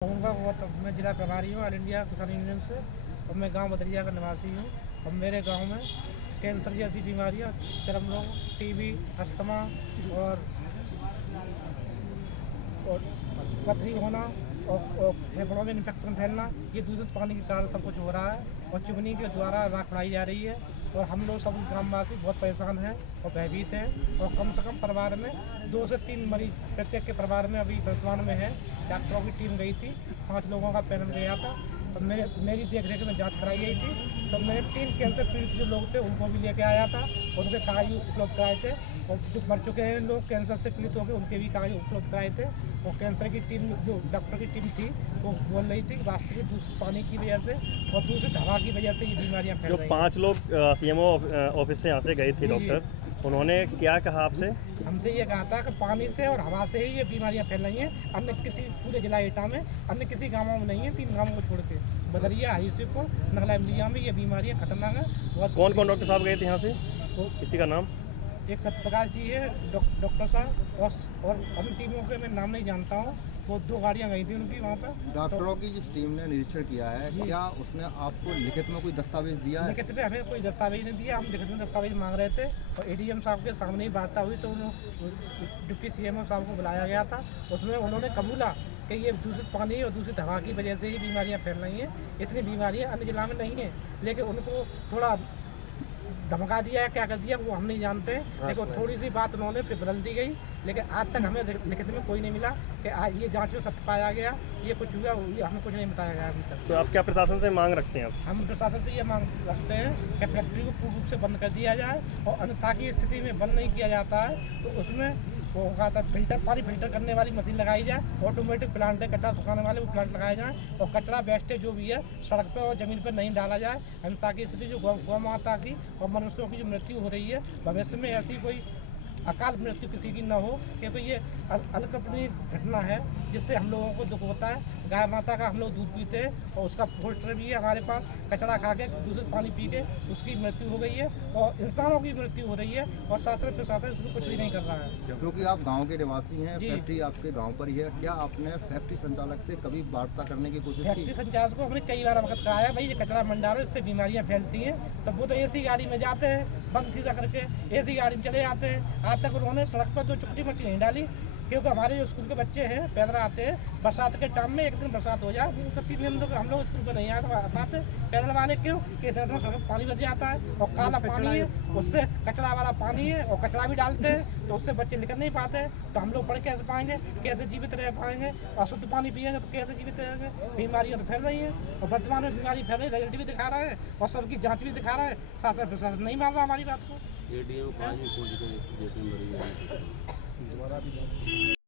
मैं जिला प्रभारी हूँ ऑल इंडिया किसान यूनियन से और मैं गांव बदरिया का निवासी हूँ। और मेरे गांव में कैंसर जैसी बीमारियाँ, चर्म रोग, टीबी, अस्थमा और पथरी होना और फेफड़ों में इन्फेक्शन फैलना, ये दूषित पानी के कारण सब कुछ हो रहा है। और चिमनी के द्वारा राख उड़ाई जा रही है और हम लोग सब ग्रामवासी बहुत परेशान हैं और भयभीत हैं। और कम से कम परिवार में 2 से 3 मरीज प्रत्येक के परिवार में अभी वर्तमान में है। डॉक्टरों की टीम गई थी, 5 लोगों का पैनल गया था, तो मेरी देखरेख में जांच कराई गई थी। तो मैंने 3 कैंसर पीड़ित जो लोग थे उनको भी लेके आया था, उनके कागज उपलब्ध कराए थे। और जो मर चुके हैं लोग कैंसर से पीड़ित हो गए, उनके भी कागज उपलब्ध कराए थे। और कैंसर की टीम, जो डॉक्टर की टीम थी, वो बोल रही थी वास्तविक दूषित पानी की वजह से और दूषित हवा की वजह से ये बीमारियां फैल रही हैं। जो 5 लोग सीएमओ ऑफिस से यहाँ से गए थे डॉक्टर, उन्होंने क्या कहा आपसे? हमसे ये कहा था कि पानी से और हवा से ही ये बीमारियां फैल रही हैं। अन्य किसी पूरे जिला एटा में अन्य किसी गाँवों में नहीं है, 3 गाँवों को छोड़ के बदरिया, हरीशपुर, नगला इमलिया में ये बीमारियां खतरनाक है। कौन कौन डॉक्टर साहब गए थे यहाँ से, किसी का नाम? एक सत्यप्रकाश जी है डॉक्टर साहब, और अन्य टीमों के मैं नाम नहीं जानता हूँ। वो 2 गाड़ियाँ गई थी उनकी वहाँ पर। डॉक्टरों की जिस टीम ने निरीक्षण किया है, क्या उसने आपको लिखित में कोई दस्तावेज दिया है? लिखित में हमें कोई दस्तावेज नहीं दिया। हम लिखित में दस्तावेज मांग रहे थे और एडीएम साहब के सामने ही वार्ता हुई, तो डिप्टी सीएमओ साहब को बुलाया गया था। उसमें उन्होंने कबूला कि ये दूषित पानी और दूषित हवा की वजह से ही बीमारियाँ फैल रही हैं। इतनी बीमारियाँ अन्य जिला में नहीं है, लेकिन उनको थोड़ा धमका दिया है, क्या कर दिया वो हम नहीं जानते। लेकिन थोड़ी सी बात उन्होंने फिर बदल दी गई, लेकिन आज तक हमें लिखित में कोई नहीं मिला कि आज ये जांच में सत्य पाया गया, ये कुछ हुआ, ये हमें कुछ नहीं बताया गया अभी तक। तो आप क्या प्रशासन से मांग रखते हैं आप? हम प्रशासन से ये मांग रखते हैं कि फैक्ट्री को पूर्ण रूप से बंद कर दिया जाए और अन्यथा की स्थिति में बंद नहीं किया जाता है तो उसमें वो कहता पानी फिल्टर करने वाली मशीन लगाई जाए, ऑटोमेटिक प्लांट है, कचरा सुखाने वाले वो प्लांट लगाए जाए और कचरा वेस्टेज जो भी है सड़क पर और ज़मीन पर नहीं डाला जाए। अन्यथा की स्थिति जो गौ माता की और मनुष्यों की जो मृत्यु हो रही है, भविष्य में ऐसी कोई अकाल मृत्यु किसी की न हो, क्योंकि ये अकल्पनीय घटना है जिससे हम लोगों को दुख होता है। गाय माता का हम लोग दूध पीते हैं और उसका पोल्ट्री भी है हमारे पास, कचरा खा के दूषित पानी पी के उसकी मृत्यु हो गई है और इंसानों की मृत्यु हो रही है और शासन प्रशासन इसमें कुछ भी नहीं कर रहा है। क्योंकि आप गांव के निवासी हैं, फैक्ट्री आपके गांव पर ही है, क्या आपने फैक्ट्री संचालक से कभी वार्ता करने की कोशिश की? फैक्ट्री संचालक को हमने कई बार अवगत कराया, भाई ये कचरा मंडारो, इससे बीमारियां फैलती हैं। तब वो तो एसी गाड़ी में जाते हैं बंद सीधा करके, एसी गाड़ी में चले जाते हैं। आज तक उन्होंने सड़क पर 2 चुटकी मिट्टी नहीं डाली, क्योंकि हमारे जो स्कूल के बच्चे हैं पैदल आते हैं, बरसात के टाइम में एक दिन बरसात हो जाए तो 3 दिन तक हम लोग स्कूल पर नहीं आ पाते पैदल वाले, क्यों कि इतना सड़क पानी भर जाता है और काला पानी है, उससे कचरा वाला पानी है और कचरा भी डालते हैं तो उससे बच्चे निकल नहीं पाते। तो हम लोग पढ़ कैसे पाएंगे, कैसे जीवित रह पाएंगे? अशुद्ध पानी पिएंगे तो कैसे जीवित रहेंगे? बीमारियाँ तो फैल रही हैं और वर्तमान में बीमारी फैल रही है, रिजल्ट भी दिखा रहा है और सबकी जाँच भी दिखा रहा है। शासन प्रशासन नहीं मान रहा हमारी बात को।